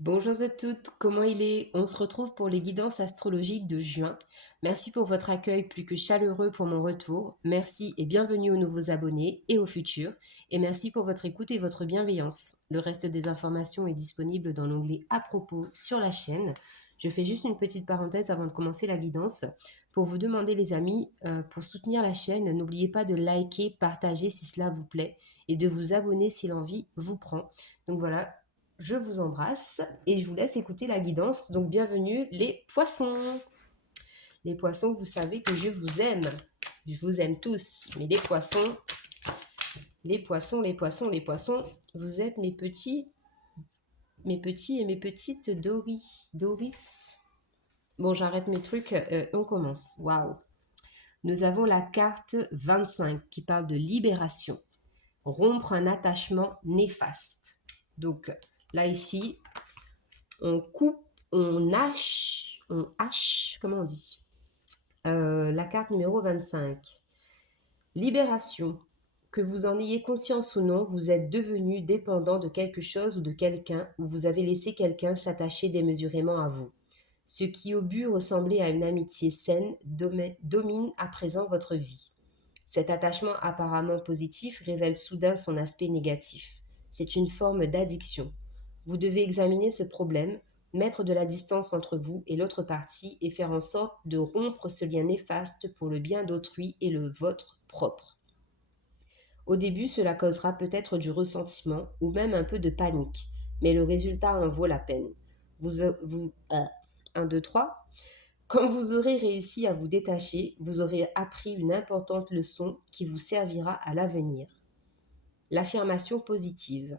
Bonjour à toutes, comment il est? On se retrouve pour les guidances astrologiques de juin. Merci pour votre accueil plus que chaleureux pour mon retour. Merci et bienvenue aux nouveaux abonnés et aux futurs. Et merci pour votre écoute et votre bienveillance. Le reste des informations est disponible dans l'onglet à propos sur la chaîne. Je fais juste une petite parenthèse avant de commencer la guidance. Pour vous demander les amis, pour soutenir la chaîne, n'oubliez pas de liker, partager si cela vous plaît et de vous abonner si l'envie vous prend. Donc voilà, je vous embrasse et je vous laisse écouter la guidance. Donc bienvenue les poissons. Les poissons, vous savez que je vous aime. Je vous aime tous. Mais les poissons, les poissons, les poissons, les poissons, vous êtes mes petits et mes petites Doris. Bon, j'arrête mes trucs, on commence. Waouh. Nous avons la carte 25 qui parle de libération. Rompre un attachement néfaste. Donc là ici, on coupe, on hache, comment on dit? La carte numéro 25. Libération. Que vous en ayez conscience ou non, vous êtes devenu dépendant de quelque chose ou de quelqu'un, ou vous avez laissé quelqu'un s'attacher démesurément à vous. Ce qui au but ressemblait à une amitié saine domine à présent votre vie. Cet attachement apparemment positif révèle soudain son aspect négatif. C'est une forme d'addiction. Vous devez examiner ce problème, mettre de la distance entre vous et l'autre partie et faire en sorte de rompre ce lien néfaste pour le bien d'autrui et le vôtre propre. Au début, cela causera peut-être du ressentiment ou même un peu de panique, mais le résultat en vaut la peine. Vous 1, 2, 3. Quand vous aurez réussi à vous détacher, vous aurez appris une importante leçon qui vous servira à l'avenir. L'affirmation positive.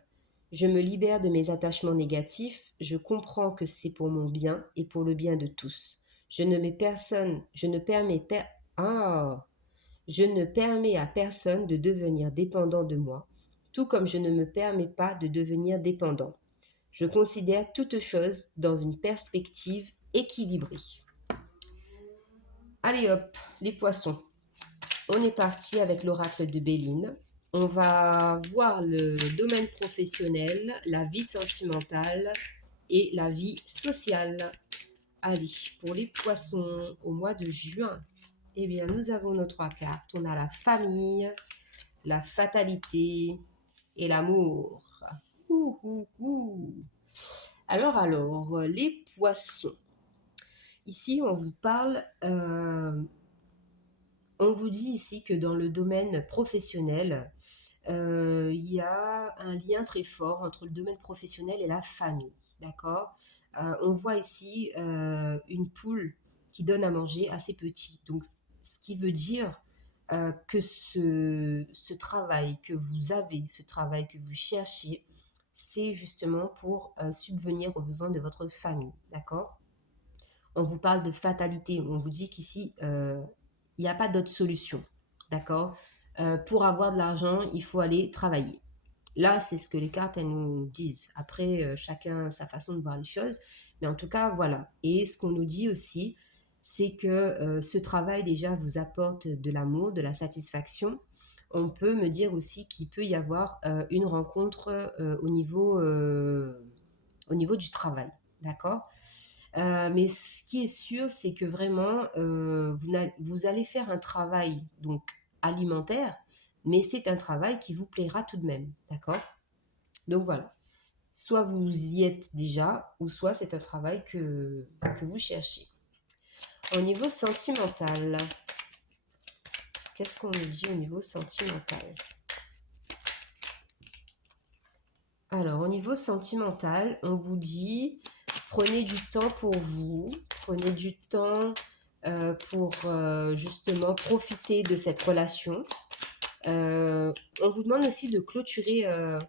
Je me libère de mes attachements négatifs, je comprends que c'est pour mon bien et pour le bien de tous. Ah, je ne permets à personne de devenir dépendant de moi, tout comme je ne me permets pas de devenir dépendant. Je considère toute chose dans une perspective équilibrée. Allez hop, les poissons. On est parti avec l'oracle de Béline. On va voir le domaine professionnel, la vie sentimentale et la vie sociale. Allez, pour les poissons au mois de juin, eh bien, nous avons nos trois cartes. On a la famille, la fatalité et l'amour. Alors, les poissons. Ici, on vous parle, on vous dit ici que dans le domaine professionnel, il y a un lien très fort entre le domaine professionnel et la famille, d'accord? On voit ici une poule qui donne à manger à ses petits. Donc, ce qui veut dire que ce travail que vous avez, ce travail que vous cherchez, c'est justement pour subvenir aux besoins de votre famille, d'accord? On vous parle de fatalité, on vous dit qu'ici, il n'y a pas d'autre solution, d'accord? Pour avoir de l'argent, il faut aller travailler. Là, c'est ce que les cartes, elles nous disent. Après, chacun a sa façon de voir les choses. Mais en tout cas, voilà. Et ce qu'on nous dit aussi, c'est que ce travail, déjà, vous apporte de l'amour, de la satisfaction. On peut me dire aussi qu'il peut y avoir une rencontre au niveau du travail. D'accord? Mais ce qui est sûr, c'est que vraiment, vous allez faire un travail donc alimentaire, mais c'est un travail qui vous plaira tout de même, d'accord? Donc voilà, soit vous y êtes déjà, ou soit c'est un travail que vous cherchez. Au niveau sentimental, qu'est-ce qu'on nous dit au niveau sentimental? Alors, au niveau sentimental, on vous dit, prenez du temps pour vous, prenez du temps pour justement profiter de cette relation. On vous demande aussi de clôturer un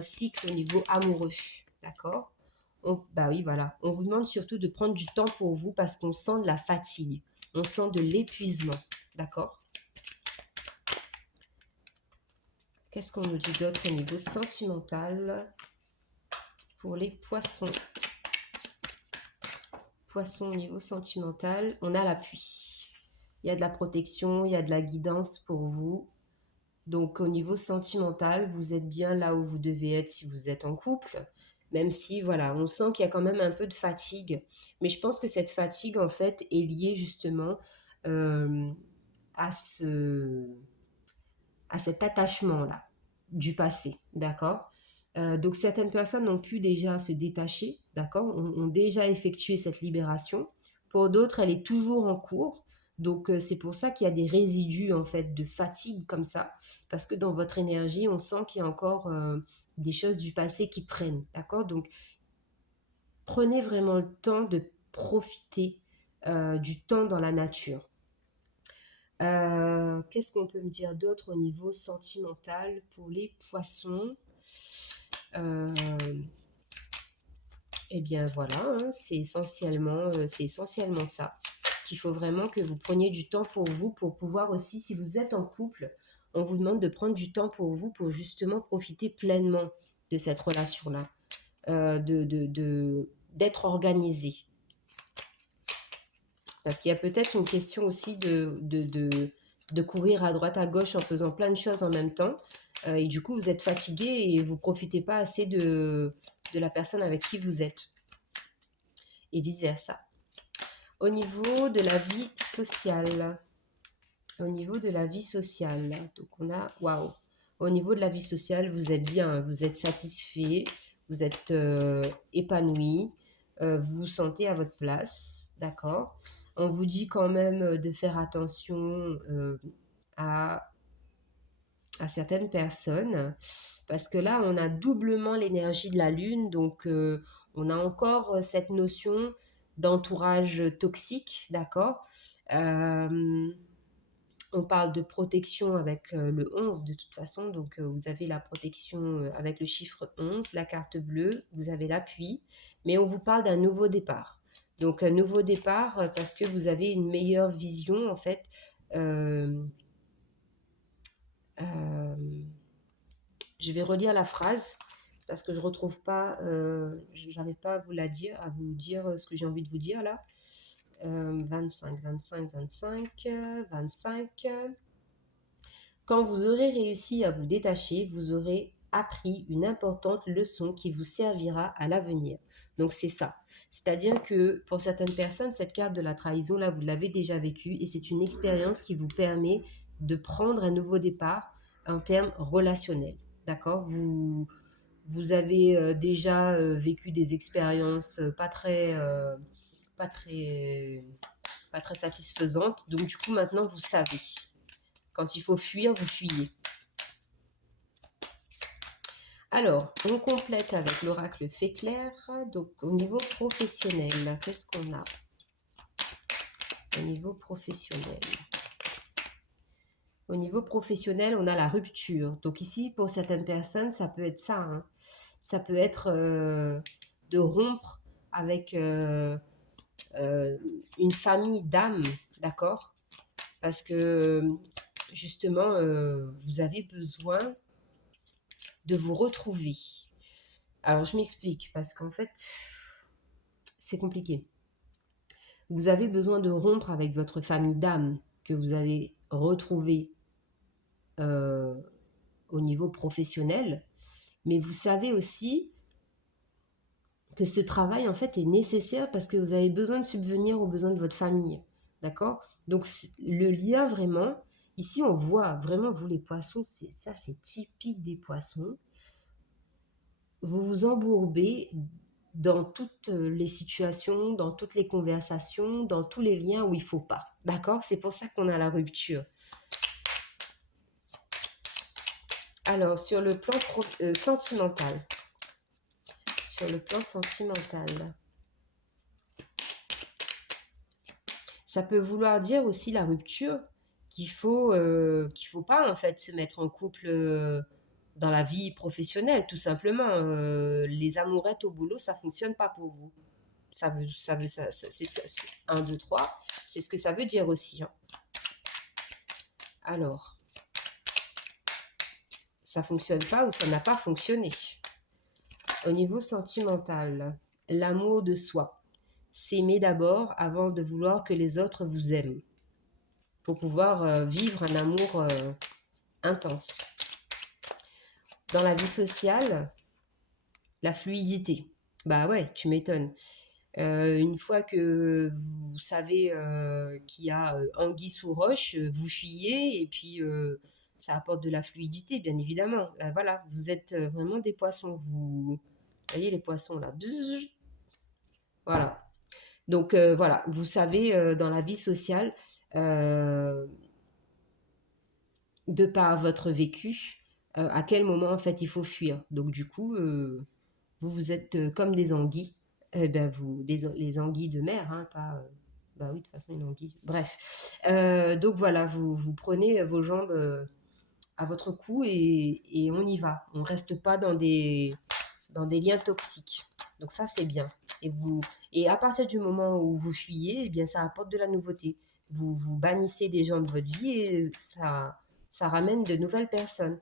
cycle au niveau amoureux, d'accord? Bah oui, voilà. On vous demande surtout de prendre du temps pour vous parce qu'on sent de la fatigue, on sent de l'épuisement, d'accord? Qu'est-ce qu'on nous dit d'autre au niveau sentimental pour les poissons? Poissons au niveau sentimental, on a l'appui. Il y a de la protection, il y a de la guidance pour vous. Donc au niveau sentimental, vous êtes bien là où vous devez être si vous êtes en couple. Même si, voilà, on sent qu'il y a quand même un peu de fatigue. Mais je pense que cette fatigue, en fait, est liée justement euh, à à cet attachement-là du passé, d'accord. Donc certaines personnes ont pu déjà se détacher, d'accord, ont déjà effectué cette libération. Pour d'autres, elle est toujours en cours. Donc c'est pour ça qu'il y a des résidus en fait de fatigue comme ça, parce que dans votre énergie, on sent qu'il y a encore des choses du passé qui traînent, d'accord. Donc prenez vraiment le temps de profiter du temps dans la nature. Qu'est-ce qu'on peut me dire d'autre au niveau sentimental pour les poissons? Euh, eh bien voilà, hein, c'est essentiellement ça. Qu'il faut vraiment que vous preniez du temps pour vous, pour pouvoir aussi, si vous êtes en couple, on vous demande de prendre du temps pour vous, pour justement profiter pleinement de cette relation-là, d'être organisé. Parce qu'il y a peut-être une question aussi de courir à droite à gauche en faisant plein de choses en même temps. Et du coup, vous êtes fatigué et vous ne profitez pas assez de la personne avec qui vous êtes. Et vice-versa. Au niveau de la vie sociale. Au niveau de la vie sociale. Donc on a, waouh. Au niveau de la vie sociale, vous êtes bien, vous êtes satisfait, vous êtes épanoui, vous vous sentez à votre place, d'accord. On vous dit quand même de faire attention à, à certaines personnes, parce que là, on a doublement l'énergie de la Lune, donc on a encore cette notion d'entourage toxique, d'accord. Euh, on parle de protection avec le 11 de toute façon, donc vous avez la protection avec le chiffre 11, la carte bleue, vous avez l'appui, mais on vous parle d'un nouveau départ. Donc un nouveau départ parce que vous avez une meilleure vision en fait. Euh, euh, je vais relire la phrase parce que je retrouve pas, j'arrive pas à vous la dire, à vous dire ce que j'ai envie de vous dire là. 25, 25, 25, 25. Quand vous aurez réussi à vous détacher, vous aurez appris une importante leçon qui vous servira à l'avenir. Donc c'est ça. C'est-à-dire que pour certaines personnes, cette carte de la trahison, là, vous l'avez déjà vécue et c'est une expérience qui vous permet de prendre un nouveau départ en termes relationnels. D'accord. Vous avez déjà vécu des expériences pas très, pas très satisfaisantes. Donc du coup, maintenant, vous savez. Quand il faut fuir, vous fuyez. Alors, on complète avec l'oracle fait clair. Donc, au niveau professionnel, qu'est-ce qu'on a? Au niveau professionnel. Au niveau professionnel, on a la rupture. Donc ici, pour certaines personnes, ça peut être ça, hein. Ça peut être de rompre avec une famille d'âmes, d'accord? Parce que justement, vous avez besoin de vous retrouver. Alors, je m'explique, parce qu'en fait, c'est compliqué. Vous avez besoin de rompre avec votre famille d'âme que vous avez retrouvée euh, au niveau professionnel, mais vous savez aussi que ce travail, en fait, est nécessaire parce que vous avez besoin de subvenir aux besoins de votre famille. D'accord. Donc, le lien vraiment, ici, on voit vraiment, vous les poissons, c'est typique des poissons. Vous vous embourbez dans toutes les situations, dans toutes les conversations, dans tous les liens où il ne faut pas. D'accord. C'est pour ça qu'on a la rupture. Alors, sur le plan sentimental. Sur le plan sentimental. Ça peut vouloir dire aussi la rupture qu'il faut pas en fait se mettre en couple dans la vie professionnelle, tout simplement. Les amourettes au boulot, ça fonctionne pas pour vous. C'est 1, 2, 3, c'est ce que ça veut dire aussi, hein. Alors, ça fonctionne pas ou ça n'a pas fonctionné. Au niveau sentimental, l'amour de soi. S'aimer d'abord avant de vouloir que les autres vous aiment. Pour pouvoir vivre un amour intense. Dans la vie sociale, la fluidité. Bah ouais, tu m'étonnes. Une fois que vous savez qu'il y a anguille sous roche, vous fuyez et puis ça apporte de la fluidité, bien évidemment. Voilà, vous êtes vraiment des poissons. Vous voyez les poissons là. Bzzz. Voilà. Donc voilà, vous savez dans la vie sociale, euh, de par votre vécu, à quel moment en fait il faut fuir. Donc du coup, vous êtes comme des anguilles. Ben les anguilles de mer, hein, pas. Bah oui, de toute façon, une anguille. Bref. Donc voilà, vous prenez vos jambes à votre cou et on y va. On ne reste pas dans des liens toxiques. Donc ça, c'est bien. Et à partir du moment où vous fuyez, eh bien, ça apporte de la nouveauté. Vous bannissez des gens de votre vie et ça ramène de nouvelles personnes.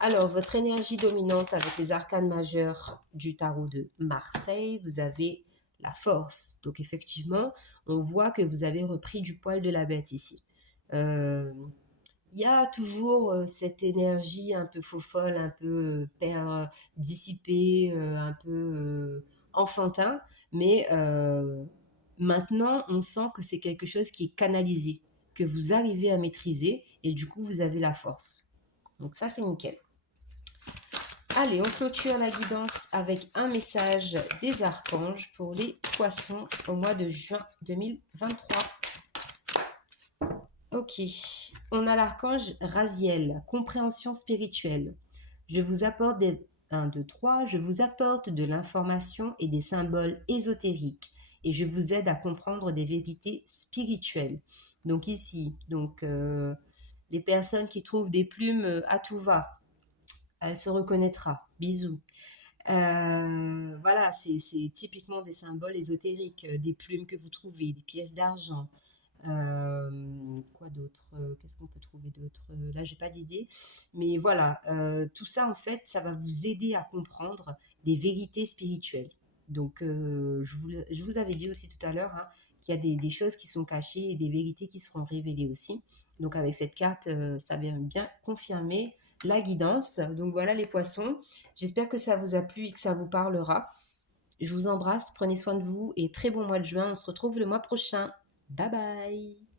Alors, votre énergie dominante avec les arcanes majeurs du tarot de Marseille, vous avez la force. Donc, effectivement, on voit que vous avez repris du poil de la bête ici. Euh, Il y a toujours cette énergie un peu faux-folle, un peu dissipée, un peu enfantin, mais maintenant, on sent que c'est quelque chose qui est canalisé, que vous arrivez à maîtriser, et du coup, vous avez la force. Donc ça, c'est nickel. Allez, on clôture la guidance avec un message des archanges pour les poissons au mois de juin 2023. Ok, on a l'archange Raziel, compréhension spirituelle. Je vous apporte des 1, 2, 3, je vous apporte de l'information et des symboles ésotériques et je vous aide à comprendre des vérités spirituelles. Donc ici, les personnes qui trouvent des plumes à tout va, elle se reconnaîtra. Bisous. Voilà, c'est typiquement des symboles ésotériques, des plumes que vous trouvez, des pièces d'argent. Quoi d'autre? Qu'est-ce qu'on peut trouver d'autre? Là, j'ai pas d'idée. Mais voilà, tout ça, en fait, ça va vous aider à comprendre des vérités spirituelles. Donc, je vous avais dit aussi tout à l'heure hein, qu'il y a des choses qui sont cachées et des vérités qui seront révélées aussi. Donc, avec cette carte, ça vient bien confirmer la guidance. Donc, voilà les poissons. J'espère que ça vous a plu et que ça vous parlera. Je vous embrasse, prenez soin de vous et très bon mois de juin. On se retrouve le mois prochain. Bye bye.